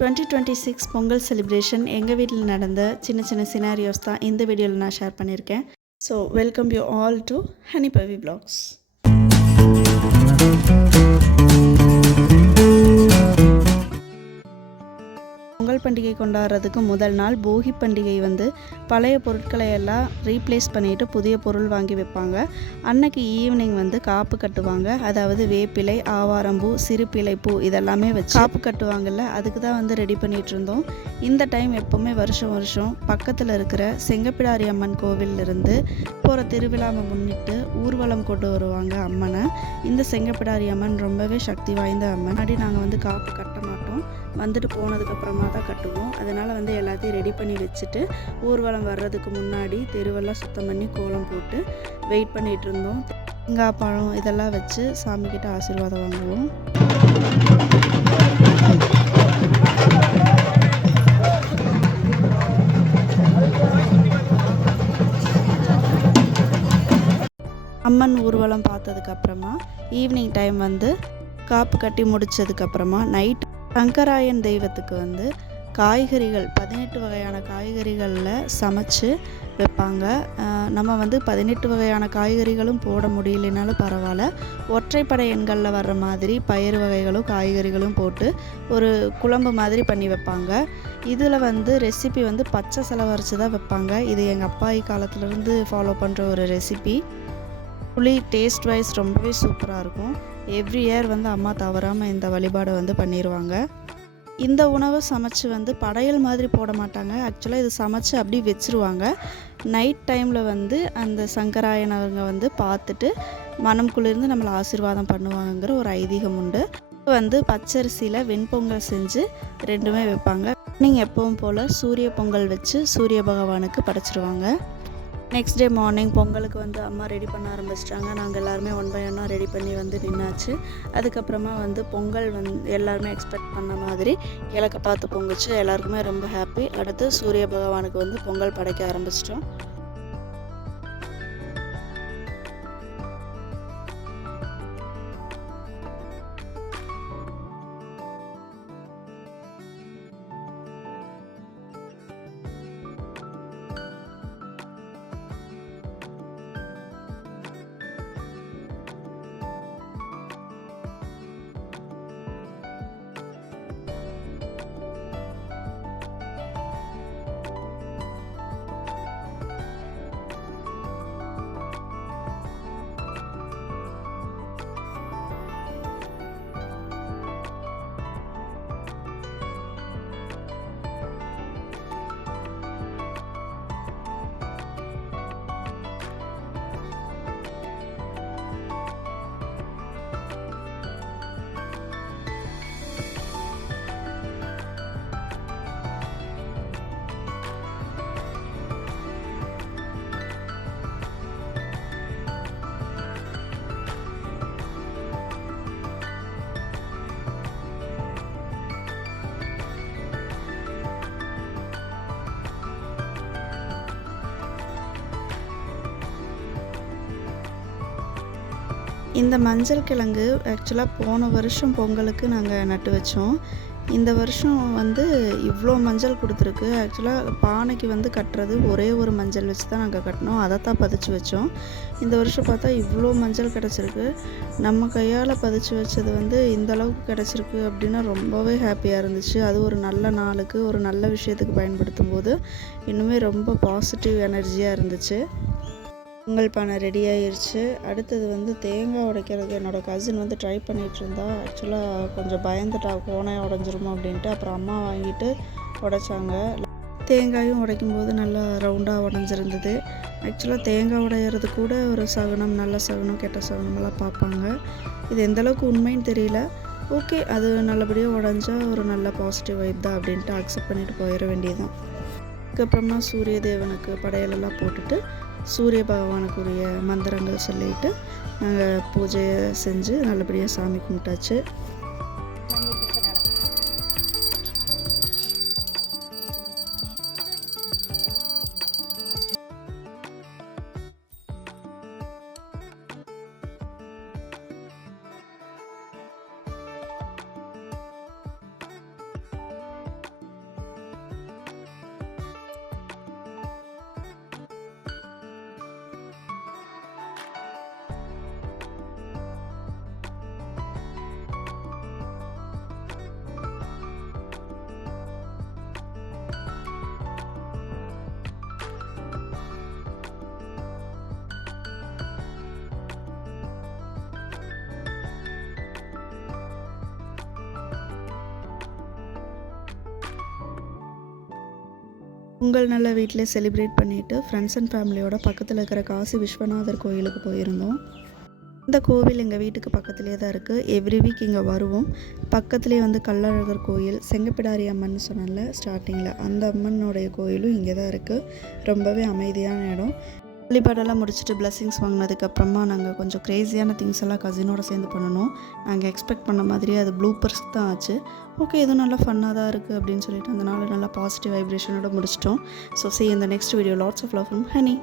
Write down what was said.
2026 Pongal celebration எங்கள் வீட்டில் நடந்த சின்ன சின்ன சினாரியோஸ் தான் இந்த வீடியோவில் நான் ஷேர் பண்ணியிருக்கேன். So welcome you all to Hanibavi vlogs. Pongal பண்டிகை கொண்டாடுறதுக்கு முதல் நாள் போகி பண்டிகை பழைய பொருட்களை எல்லாம் ரீப்ளேஸ் பண்ணிவிட்டு புதிய பொருள் வாங்கி வைப்பாங்க. அன்னைக்கு ஈவினிங் காப்பு கட்டுவாங்க. அதாவது வேப்பிலை, ஆவாரம்பூ, சிறுபிலை பூ இதெல்லாமே வச்சு காப்பு கட்டுவாங்கல்ல, அதுக்கு தான் ரெடி பண்ணிகிட்டு இருந்தோம். இந்த டைம் எப்போவுமே வருஷம் வருஷம் பக்கத்தில் இருக்கிற செங்கப்பிடாரி அம்மன் கோவிலிருந்து போகிற திருவிழாவை முன்னிட்டு ஊர்வலம் கொண்டு வருவாங்க அம்மனை. இந்த செங்கப்பிடாரி அம்மன் ரொம்பவே சக்தி வாய்ந்த அம்மன். முன்னாடி நாங்கள் காப்பு கட்ட மாட்டோம், போனதுக்கப்புறமா தான் கட்டுவோம். அதனால் எல்லாத்தையும் ரெடி பண்ணி வச்சுட்டு ஊர்வலம் வர்றதுக்கு முன்னாடி தெருவெல்லாம் சுத்தம் பண்ணி கோலம் போட்டு வெயிட் பண்ணிகிட்டு இருந்தோம். தேங்காய் பழம் இதெல்லாம் வச்சு சாமிக்கிட்ட ஆசீர்வாதம் வாங்குவோம். அம்மன் ஊர்வலம் பார்த்ததுக்கப்புறமா ஈவினிங் டைம் காப்பு கட்டி முடித்ததுக்கப்புறமா நைட் சங்கராயன் தெய்வத்துக்கு காய்கறிகள் 18 வகையான காய்கறிகளில் சமைச்சு வைப்பாங்க. நம்ம 18 வகையான காய்கறிகளும் போட முடியலனாலும் பரவாயில்ல, ஒற்றைப்படை எண்களில் வர்ற மாதிரி பயிர் வகைகளும் காய்கறிகளும் போட்டு ஒரு குழம்பு மாதிரி பண்ணி வைப்பாங்க. இதில் ரெசிபி பச்சை செலவரைச்சி தான் வைப்பாங்க. இது எங்கள் அப்பாயி காலத்துலேருந்து ஃபாலோ பண்ணுற ஒரு ரெசிபி. புளி டேஸ்ட் வைஸ் ரொம்பவே சூப்பராக இருக்கும். எவ்ரி இயர் அம்மா தவறாமல் இந்த வழிபாடை பண்ணிடுவாங்க. இந்த உணவை சமைச்சு படையல் மாதிரி போட மாட்டாங்க. ஆக்சுவலாக இது சமைச்சு அப்படி வச்சுருவாங்க. நைட் டைமில் அந்த சங்கராயனவங்க பார்த்துட்டு மனம் குளிர்ந்து நம்மளை ஆசீர்வாதம் பண்ணுவாங்கங்கிற ஒரு ஐதீகம் உண்டு. பச்சரிசியில் வெண்பொங்கல் செஞ்சு ரெண்டுமே வைப்பாங்க. நீங்கள் எப்பவும் போல் சூரிய பொங்கல் வச்சு சூரிய பகவானுக்கு படைச்சிருவாங்க. நெக்ஸ்ட் டே மார்னிங் பொங்கலுக்கு அம்மா ரெடி பண்ண ஆரம்பிச்சிட்டாங்க. நாங்கள் எல்லாருமே ஒன் பை ஒன்னாக ரெடி பண்ணி நின்னாச்சு. அதுக்கப்புறமா பொங்கல் எல்லாருமே எக்ஸ்பெக்ட் பண்ண மாதிரி கிழக்க பார்த்து பொங்குச்சு. எல்லாருக்குமே ரொம்ப ஹாப்பி. அடுத்து சூரிய பகவானுக்கு பொங்கல் படைக்க ஆரம்பிச்சிட்டோம். இந்த மஞ்சள் கிழங்கு ஆக்சுவலாக போன வருஷம் பொங்கலுக்கு நாங்கள் நட்டு வச்சோம். இந்த வருஷம் இவ்வளோ மஞ்சள் கொடுத்துருக்கு. ஆக்சுவலாக பானைக்கு கட்டுறது ஒரே ஒரு மஞ்சள் வச்சு தான் நாங்கள் கட்டினோம். அதை தான் பதிச்சு வச்சோம். இந்த வருஷம் பார்த்தா இவ்வளோ மஞ்சள் கிடச்சிருக்கு. நம்ம கையால் பதிச்சு வச்சது இந்த அளவுக்கு கிடச்சிருக்கு அப்படின்னா ரொம்பவே ஹாப்பியாக இருந்துச்சு. அது ஒரு நல்ல நாளுக்கு ஒரு நல்ல விஷயத்துக்கு பயன்படுத்தும் போது இன்னுமே ரொம்ப பாசிட்டிவ் எனர்ஜியாக இருந்துச்சு. பொங்கல் பானை ரெடி ஆயிடுச்சு. அடுத்தது தேங்காய் உடைக்கிறது என்னோடய கசின் ட்ரை பண்ணிகிட்டு இருந்தா. ஆக்சுவலாக கொஞ்சம் பயந்துட்டா கோணையாக உடஞ்சிருமோ அப்படின்ட்டு. அப்புறம் அம்மா வாங்கிட்டு உடைச்சாங்க. தேங்காயும் உடைக்கும்போது நல்லா ரவுண்டாக உடஞ்சிருந்தது. ஆக்சுவலாக தேங்காய் உடையிறது கூட ஒரு சகுனம், நல்ல சகுனம் கெட்ட சகுனமெல்லாம் பார்ப்பாங்க. இது எந்தளவுக்கு உண்மைன்னு தெரியல. ஓகே, அது நல்லபடியாக உடஞ்சா ஒரு நல்ல பாசிட்டிவ் வைப் தான் அப்படின்ட்டு அக்செப்ட் பண்ணிட்டு போயிட வேண்டியதுதான். அதுக்கப்புறமா சூரிய தேவனுக்கு படையலெல்லாம் போட்டுட்டு சூரிய பகவானுக்குரிய மந்திரங்கள் சொல்லிட்டு நாங்கள் பூஜையை செஞ்சு நல்லபடியாக சாமி கும்பிட்டாச்சு. பொங்கல் நல்ல வீட்டிலே செலிப்ரேட் பண்ணிவிட்டு ஃப்ரெண்ட்ஸ் அண்ட் ஃபேமிலியோட பக்கத்தில் இருக்கிற காசி விஸ்வநாதர் கோயிலுக்கு போயிருந்தோம். இந்த கோவில் எங்கள் வீட்டுக்கு பக்கத்துலேயே தான் இருக்குது. எவ்ரி வீக் இங்கே வருவோம். பக்கத்துலேயே வந்து கள்ளழகர் கோயில், செங்கப்பிடாரி அம்மன் சொன்னேன்ல ஸ்டார்டிங்கில், அந்த அம்மனுடைய கோயிலும் இங்கே தான் இருக்குது. ரொம்பவே அமைதியான இடம். வழிபாடெல்லாம் முடிச்சுட்டு பிளெஸிங்ஸ் வாங்கினதுக்கப்புறமா நாங்கள் கொஞ்சம் க்ரேஸியான திங்ஸ் எல்லாம் கசினோட சேர்ந்து பண்ணணும். நாங்கள் எக்ஸ்பெக்ட் பண்ண மாதிரியே அது ப்ளூப்பர்ஸ் தான் ஆச்சு. ஓகே, இதுவும் நல்லா ஃபன்னாக தான் இருக்குது அப்படின்னு சொல்லிட்டு அதனால் நல்லா பாசிட்டிவ் வைப்ரேஷனோட முடிச்சிட்டோம். So see you in the next video. Lots of love from Honey.